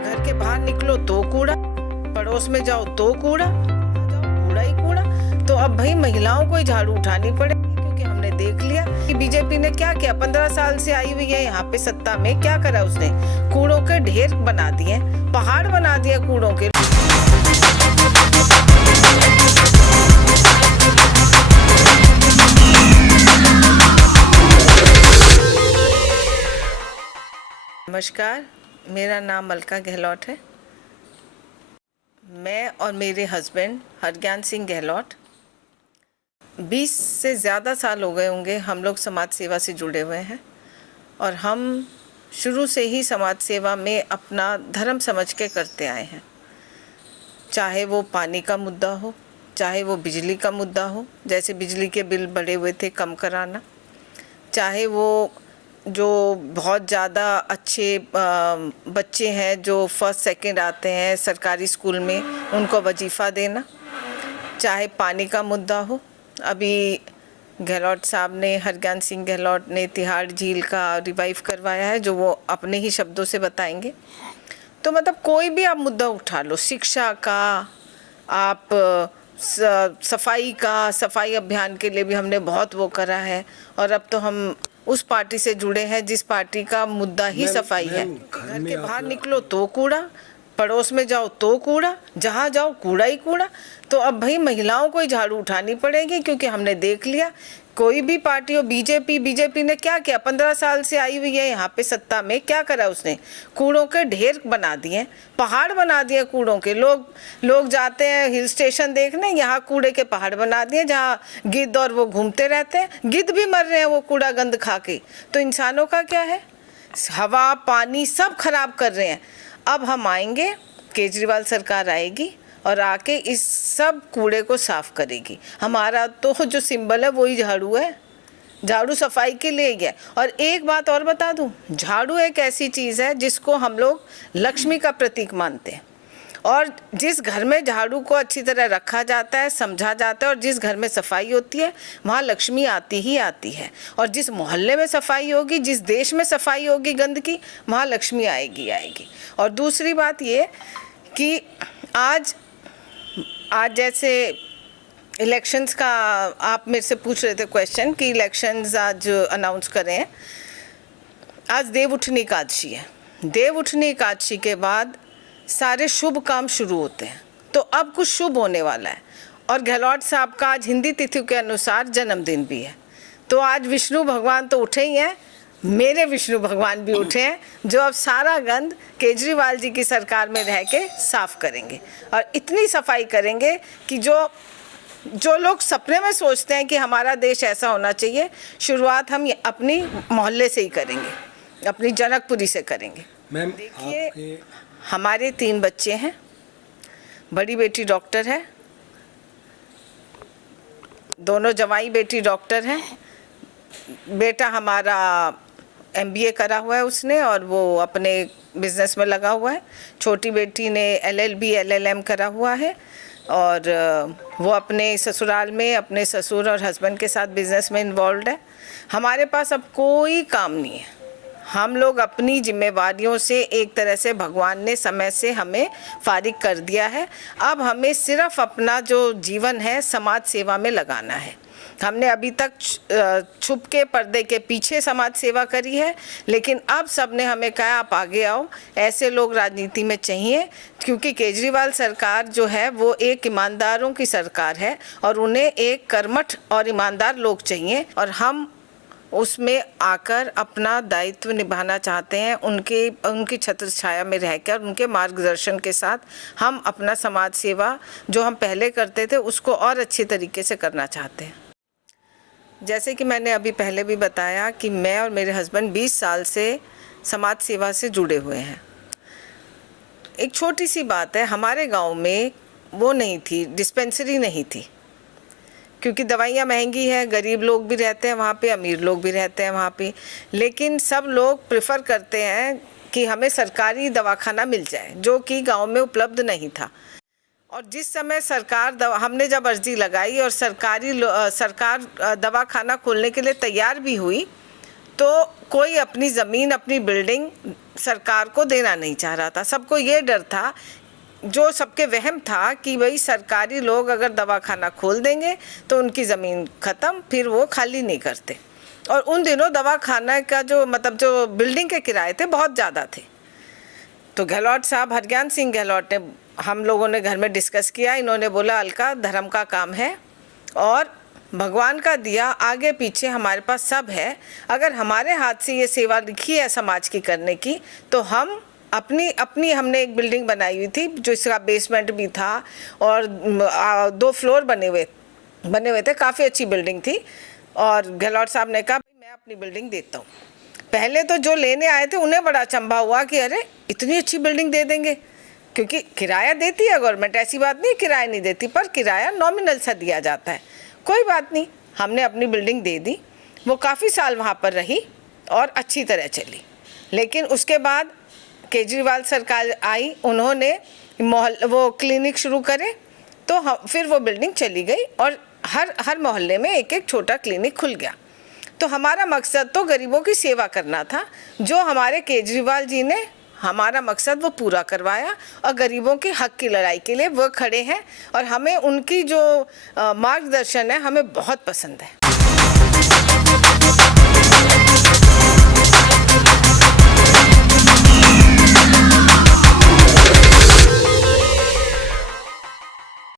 घर के बाहर निकलो तो कूड़ा, पड़ोस में जाओ तो कूड़ा, कूड़ा ही कूड़ा। तो अब भाई महिलाओं को ही झाड़ू उठानी पड़ेगी, क्योंकि हमने देख लिया कि बीजेपी ने क्या किया। 15 साल से आई हुई है यहाँ पे सत्ता में, क्या करा उसने? कूड़ों के ढेर बना दिए, पहाड़ बना दिए कूड़ों के। नमस्कार, मेरा नाम मलका गहलोत है। मैं और मेरे हस्बैंड हरज्ञान सिंह गहलोत 20 से ज़्यादा साल हो गए होंगे हम लोग समाज सेवा से जुड़े हुए हैं, और हम शुरू से ही समाज सेवा में अपना धर्म समझ के करते आए हैं। चाहे वो पानी का मुद्दा हो, चाहे वो बिजली का मुद्दा हो, जैसे बिजली के बिल बढ़े हुए थे कम कराना, चाहे वो जो बहुत ज़्यादा अच्छे बच्चे हैं जो फर्स्ट सेकंड आते हैं सरकारी स्कूल में, उनको वजीफ़ा देना, चाहे पानी का मुद्दा हो। अभी गहलोत साहब ने, हरज्ञान सिंह गहलोत ने तिहाड़ झील का रिवाइव करवाया है, जो वो अपने ही शब्दों से बताएंगे। तो मतलब कोई भी आप मुद्दा उठा लो, शिक्षा का, आप सफाई का, सफाई अभियान के लिए भी हमने बहुत वो करा है, और अब तो हम उस पार्टी से जुड़े हैं जिस पार्टी का मुद्दा ही सफाई है। घर के बाहर निकलो तो कूड़ा, पड़ोस में जाओ तो कूड़ा, जहाँ जाओ कूड़ा ही कूड़ा। तो अब भाई महिलाओं को ही झाड़ू उठानी पड़ेगी, क्योंकि हमने देख लिया कोई भी पार्टी हो, बीजेपी ने क्या किया। 15 साल से आई हुई है यहाँ पे सत्ता में, क्या करा उसने? कूड़ों के ढेर बना दिए, पहाड़ बना दिए कूड़ों के। लोग जाते हैं हिल स्टेशन देखने, यहाँ कूड़े के पहाड़ बना दिए जहाँ गिद्ध और वो घूमते रहते हैं। गिद्ध भी मर रहे हैं वो कूड़ा गंद खा के। तो इंसानों का क्या है? हवा पानी सब खराब कर रहे हैं। अब हम आएंगे, केजरीवाल सरकार आएगी और आके इस सब कूड़े को साफ करेगी। हमारा तो जो सिंबल है वही झाड़ू है, झाड़ू सफाई के लिए ही है। और एक बात और बता दूं, झाड़ू एक ऐसी चीज़ है जिसको हम लोग लक्ष्मी का प्रतीक मानते हैं, और जिस घर में झाड़ू को अच्छी तरह रखा जाता है, समझा जाता है, और जिस घर में सफाई होती है वहाँ लक्ष्मी आती ही आती है। और जिस मोहल्ले में सफाई होगी, जिस देश में सफाई होगी गंद की, वहाँ लक्ष्मी आएगी। और दूसरी बात ये कि आज जैसे इलेक्शंस का आप मेरे से पूछ रहे थे क्वेश्चन कि इलेक्शंस आज अनाउंस करें हैं। आज देव उठनी एकादशी है। देव उठनी एकादशी के बाद सारे शुभ काम शुरू होते हैं, तो अब कुछ शुभ होने वाला है। और गहलोत साहब का आज हिंदी तिथि के अनुसार जन्मदिन भी है। तो आज विष्णु भगवान तो उठे ही हैं, मेरे विष्णु भगवान भी उठे हैं, जो अब सारा गंद केजरीवाल जी की सरकार में रह के साफ करेंगे, और इतनी सफाई करेंगे कि जो लोग सपने में सोचते हैं कि हमारा देश ऐसा होना चाहिए, शुरुआत हम अपनी मोहल्ले से ही करेंगे, अपनी जनकपुरी से करेंगे। मैम देखिए, हमारे 3 बच्चे हैं। बड़ी बेटी डॉक्टर है, दोनों जवाई बेटी डॉक्टर हैं। बेटा हमारा MBA करा हुआ है उसने, और वो अपने बिजनेस में लगा हुआ है। छोटी बेटी ने LLB LLM करा हुआ है, और वो अपने ससुराल में अपने ससुर और हस्बैंड के साथ बिजनेस में इन्वॉल्व है। हमारे पास अब कोई काम नहीं है। हम लोग अपनी जिम्मेवारियों से, एक तरह से भगवान ने समय से हमें फारिग कर दिया है। अब हमें सिर्फ अपना जो जीवन है समाज सेवा में लगाना है। हमने अभी तक छुप के पर्दे के पीछे समाज सेवा करी है, लेकिन अब सबने हमें कहा आप आगे आओ, ऐसे लोग राजनीति में चाहिए, क्योंकि केजरीवाल सरकार जो है वो एक ईमानदारों की सरकार है, और उन्हें एक कर्मठ और ईमानदार लोग चाहिए, और हम उसमें आकर अपना दायित्व निभाना चाहते हैं। उनकी छत्र छाया में रहकर, उनके मार्गदर्शन के साथ हम अपना समाज सेवा जो हम पहले करते थे उसको और अच्छे तरीके से करना चाहते हैं। जैसे कि मैंने अभी पहले भी बताया कि मैं और मेरे हस्बैंड 20 साल से समाज सेवा से जुड़े हुए हैं। एक छोटी सी बात है, हमारे गांव में वो नहीं थी, डिस्पेंसरी नहीं थी, क्योंकि दवाइयाँ महंगी है, गरीब लोग भी रहते हैं वहाँ पे, अमीर लोग भी रहते हैं वहाँ पे, लेकिन सब लोग प्रेफर करते हैं कि हमें सरकारी दवाखाना मिल जाए, जो कि गांव में उपलब्ध नहीं था। और जिस समय हमने जब अर्जी लगाई और सरकार दवाखाना खोलने के लिए तैयार भी हुई, तो कोई अपनी ज़मीन, अपनी बिल्डिंग सरकार को देना नहीं चाह रहा था। सबको ये डर था, जो सबके वहम था कि भाई सरकारी लोग अगर दवाखाना खोल देंगे तो उनकी ज़मीन ख़त्म, फिर वो खाली नहीं करते। और उन दिनों दवाखाना का जो जो बिल्डिंग के किराए थे बहुत ज़्यादा थे। तो गहलोत साहब, हरज्ञान सिंह गहलोत ने, हम लोगों ने घर में डिस्कस किया। इन्होंने बोला अलका, धर्म का काम है और भगवान का दिया आगे पीछे हमारे पास सब है। अगर हमारे हाथ से ये सेवा लिखी है समाज की करने की, तो हम अपनी हमने एक बिल्डिंग बनाई हुई थी जो इसका बेसमेंट भी था और 2 फ्लोर बने हुए थे। काफ़ी अच्छी बिल्डिंग थी। और गहलोत साहब ने कहा मैं अपनी बिल्डिंग देता हूँ। पहले तो जो लेने आए थे उन्हें बड़ा अचंभा हुआ कि अरे इतनी अच्छी बिल्डिंग दे देंगे, क्योंकि किराया देती है गवर्नमेंट, ऐसी बात नहीं किराया नहीं देती, पर किराया नॉमिनल सा दिया जाता है। कोई बात नहीं, हमने अपनी बिल्डिंग दे दी। वो काफ़ी साल वहाँ पर रही और अच्छी तरह चली। लेकिन उसके बाद केजरीवाल सरकार आई, उन्होंने वो क्लिनिक शुरू करे, तो फिर वो बिल्डिंग चली गई और हर मोहल्ले में एक एक छोटा क्लिनिक खुल गया। तो हमारा मकसद तो गरीबों की सेवा करना था। जो हमारे केजरीवाल जी ने हमारा मकसद वो पूरा करवाया और गरीबों के हक की लड़ाई के लिए वो खड़े हैं और हमें उनकी जो मार्गदर्शन है हमें बहुत पसंद है।